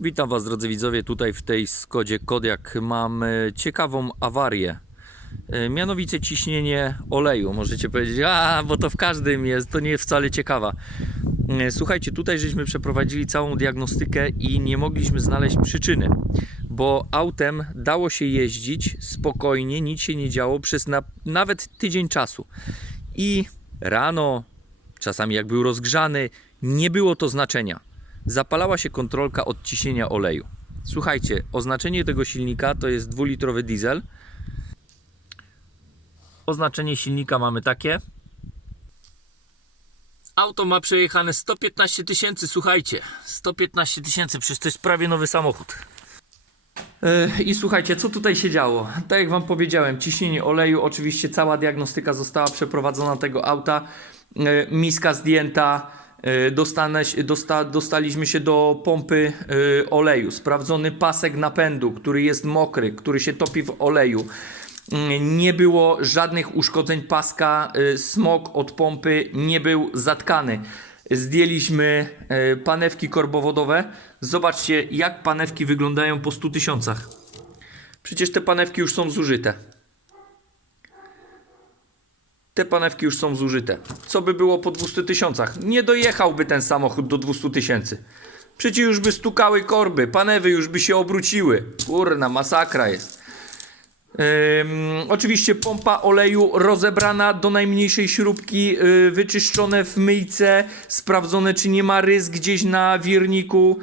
Witam Was drodzy widzowie, tutaj w tej Skodzie Kodiak mam ciekawą awarię. E, Mianowicie ciśnienie oleju. Możecie powiedzieć, a bo to w każdym jest, to nie jest wcale ciekawa. E, Słuchajcie, tutaj żeśmy przeprowadzili całą diagnostykę i nie mogliśmy znaleźć przyczyny, bo autem dało się jeździć spokojnie, nic się nie działo przez na, nawet tydzień czasu. I rano, czasami jak był rozgrzany, nie było to znaczenia. Zapalała się kontrolka odciśnienia oleju. Słuchajcie, oznaczenie tego silnika to jest dwulitrowy diesel. Oznaczenie silnika mamy takie. Auto ma przejechane 115 tysięcy, słuchajcie, 115 tysięcy, przecież to jest prawie nowy samochód. Yy, I słuchajcie, co tutaj się działo? Tak jak Wam powiedziałem, ciśnienie oleju, oczywiście cała diagnostyka została przeprowadzona tego auta, yy, miska zdjęta, dostanę, dosta, dostaliśmy się do pompy yy, oleju, sprawdzony pasek napędu, który jest mokry, który się topi w oleju. Yy, Nie było żadnych uszkodzeń paska, yy, smok od pompy nie był zatkany. Zdjęliśmy panewki korbowodowe. Zobaczcie, jak panewki wyglądają po 100 tysiącach. Przecież te panewki już są zużyte. Te panewki już są zużyte. Co by było po 200 tysiącach? Nie dojechałby ten samochód do 200 tysięcy. Przecież już by stukały korby, panewy już by się obróciły. Kurna, masakra jest. Ym, oczywiście pompa oleju rozebrana do najmniejszej śrubki, yy, wyczyszczone w myjce, sprawdzone czy nie ma rys gdzieś na wirniku,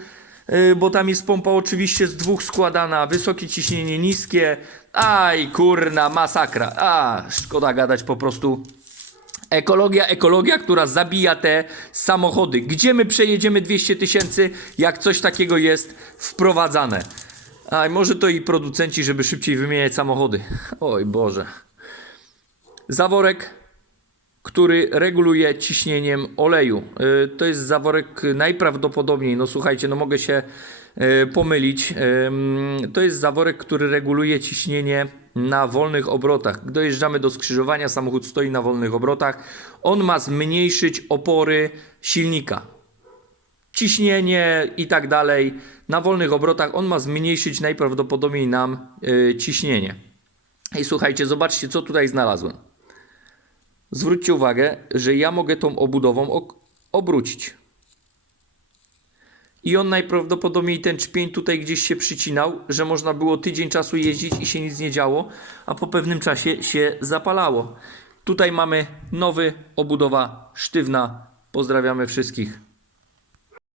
bo tam jest pompa oczywiście z dwóch składana, wysokie ciśnienie, niskie. Aj kurna, masakra. A, szkoda gadać po prostu. Ekologia, ekologia, która zabija te samochody. Gdzie my przejedziemy 200 tysięcy, jak coś takiego jest wprowadzane? A może to i producenci, żeby szybciej wymieniać samochody. Oj Boże. Zaworek, który reguluje ciśnieniem oleju. Y, To jest zaworek najprawdopodobniej, no słuchajcie, no mogę się y, pomylić. Ym, To jest zaworek, który reguluje ciśnienie na wolnych obrotach. Dojeżdżamy do skrzyżowania, samochód stoi na wolnych obrotach. On ma zmniejszyć opory silnika ciśnienie i tak dalej. Na wolnych obrotach on ma zmniejszyć najprawdopodobniej nam ciśnienie. I słuchajcie, zobaczcie, co tutaj znalazłem. Zwróćcie uwagę, że ja mogę tą obudową obrócić. I on najprawdopodobniej ten czpień tutaj gdzieś się przycinał, że można było tydzień czasu jeździć i się nic nie działo, a po pewnym czasie się zapalało. Tutaj mamy nowy, obudowa sztywna. Pozdrawiamy wszystkich.